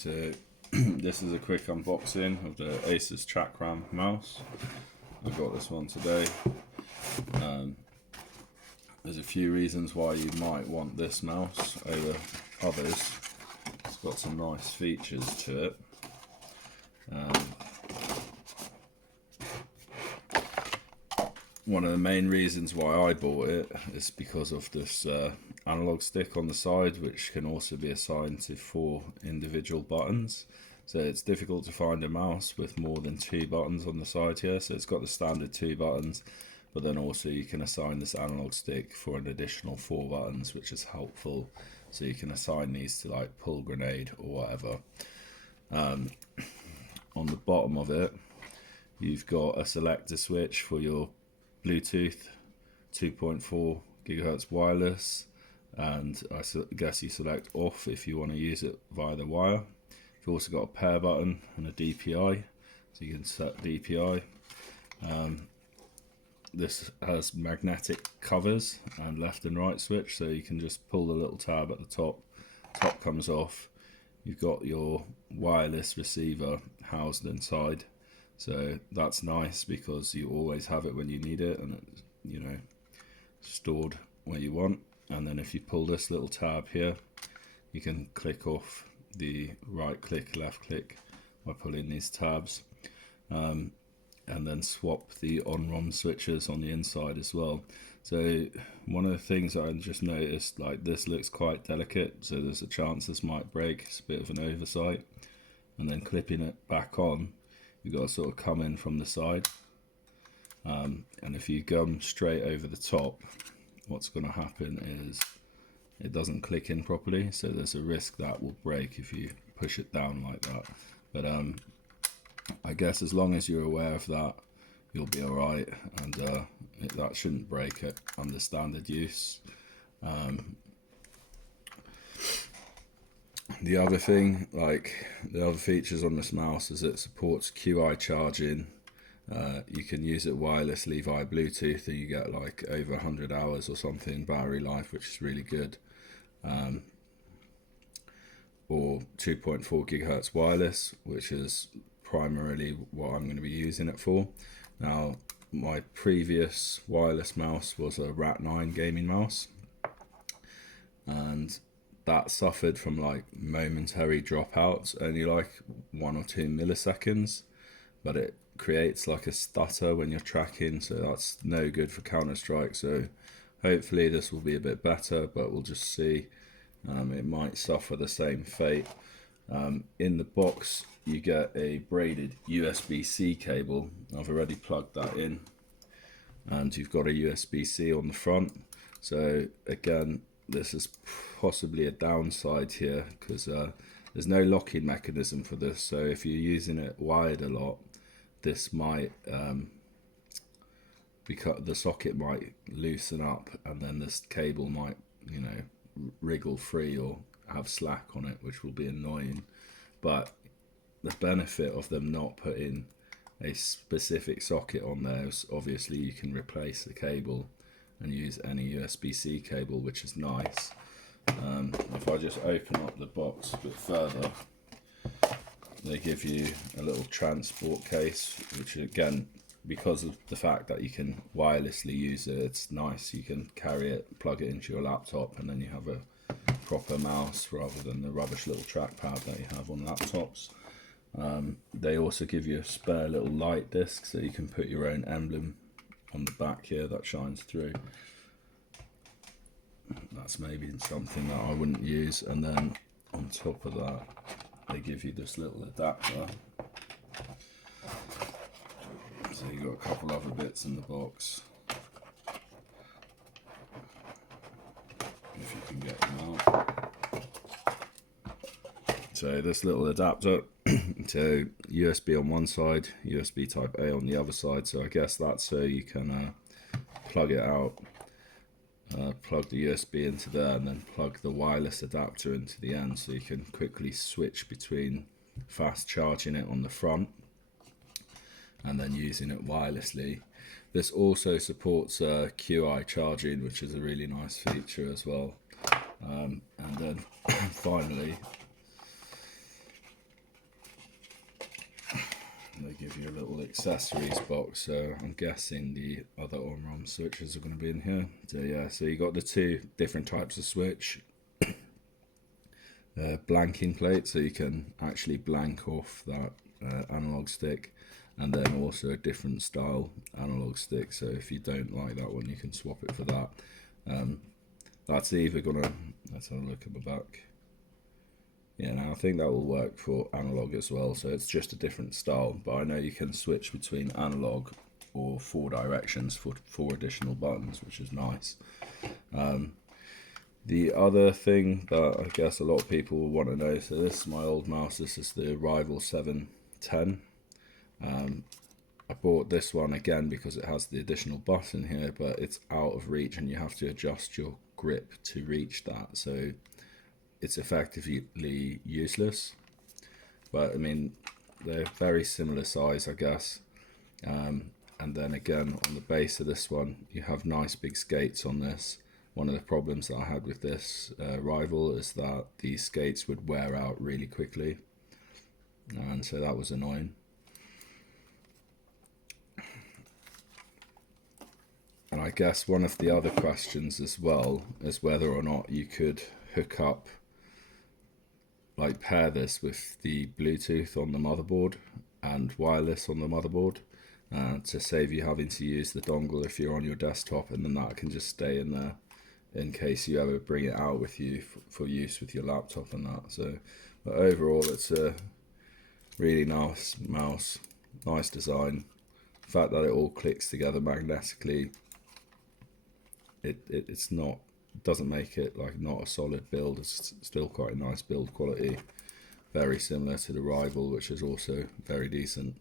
So this is a quick unboxing of the Asus chakram mouse. I got this one today. There's a few reasons why you might want this mouse over others. It's got some nice features to it. One of the main reasons why I bought it is because of this analog stick on the side, which can also be assigned to 4 individual buttons. So it's difficult to find a mouse with more than 2 buttons on the side here. So it's got the standard 2 buttons, but then also you can assign this analog stick for an additional 4 buttons, which is helpful. So you can assign these to like pull grenade or whatever. On the bottom of it, you've got a selector switch for your Bluetooth, 2.4 gigahertz wireless, and I guess you select off if you want to use it via the wire. You've also got a pair button and a DPI, so you can set DPI. This has magnetic covers and left and right switch, so you can just pull the little tab at the top. Top comes off. You've got your wireless receiver housed inside. So that's nice because you always have it when you need it, and it's, you know, stored where you want. And then if you pull this little tab here, you can click off the right click, left click by pulling these tabs, and then swap the on-ROM switches on the inside as well. So one of the things I just noticed, like this looks quite delicate, so there's a chance this might break. It's a bit of an oversight. And then clipping it back on, you've got to sort of come in from the side, and if you gum straight over the top, what's going to happen is it doesn't click in properly, so there's a risk that will break if you push it down like that. But I guess as long as you're aware of that, you'll be alright, and that shouldn't break it under standard use. The other thing, like the other features on this mouse, is it supports QI charging. You can use it wirelessly via Bluetooth, and you get like over 100 hours or something battery life, which is really good. Or 2.4 gigahertz wireless, which is primarily what I'm going to be using it for. Now, my previous wireless mouse was a Rat9 gaming mouse, and that suffered from like momentary dropouts, only like 1 or 2 milliseconds, but it creates like a stutter when you're tracking, so that's no good for Counter-Strike. So hopefully this will be a bit better, but we'll just see. It might suffer the same fate. In the box you get a braided USB-C cable. I've already plugged that in, and you've got a USB-C on the front. So again, this is possibly a downside here, because there's no locking mechanism for this. So if you're using it wired a lot, this might because the socket might loosen up, and then this cable might, you know, wriggle free or have slack on it, which will be annoying. But the benefit of them not putting a specific socket on there is obviously you can replace the cable and use any USB-C cable, which is nice. If I just open up the box a bit further, they give you a little transport case, which again, because of the fact that you can wirelessly use it, it's nice. You can carry it, plug it into your laptop, and then you have a proper mouse rather than the rubbish little trackpad that you have on laptops. They also give you a spare little light disc, so you can put your own emblem on the back here that shines through. That's maybe something that I wouldn't use. And then on top of that, they give you this little adapter. So you've got a couple other bits in the box, if you can get them out. So this little adapter, so USB on one side, USB type A on the other side. So I guess that's so you can plug it out, plug the USB into there, and then plug the wireless adapter into the end, so you can quickly switch between fast charging it on the front and then using it wirelessly. This also supports QI charging, which is a really nice feature as well. And then finally, your little accessories box. So I'm guessing the other on-ROM switches are going to be in here. So yeah, so you got the two different types of switch. Blanking plate, so you can actually blank off that analog stick, and then also a different style analog stick, so if you don't like that one you can swap it for that. That's either gonna, let's have a look at the back. Yeah, now I think that will work for analog as well, so it's just a different style, but I know you can switch between analog or 4 directions for 4 additional buttons, which is nice. The other thing that I guess a lot of people will want to know, so this is my old mouse, this is the Rival 710. I bought this one again because it has the additional button here, but it's out of reach and you have to adjust your grip to reach that, so it's effectively useless. But I mean, they're very similar size, I guess. And then again, on the base of this one, you have nice big skates on this. One of the problems that I had with this Rival is that the skates would wear out really quickly, and so that was annoying. And I guess one of the other questions as well is whether or not you could hook up, like pair this with the Bluetooth on the motherboard and wireless on the motherboard, to save you having to use the dongle if you're on your desktop, and then that can just stay in there in case you ever bring it out with you for use with your laptop and that. So, but overall it's a really nice mouse, nice design. The fact that it all clicks together magnetically, it's not, doesn't make it like not a solid build. It's still quite a nice build quality, very similar to the Rival, which is also very decent.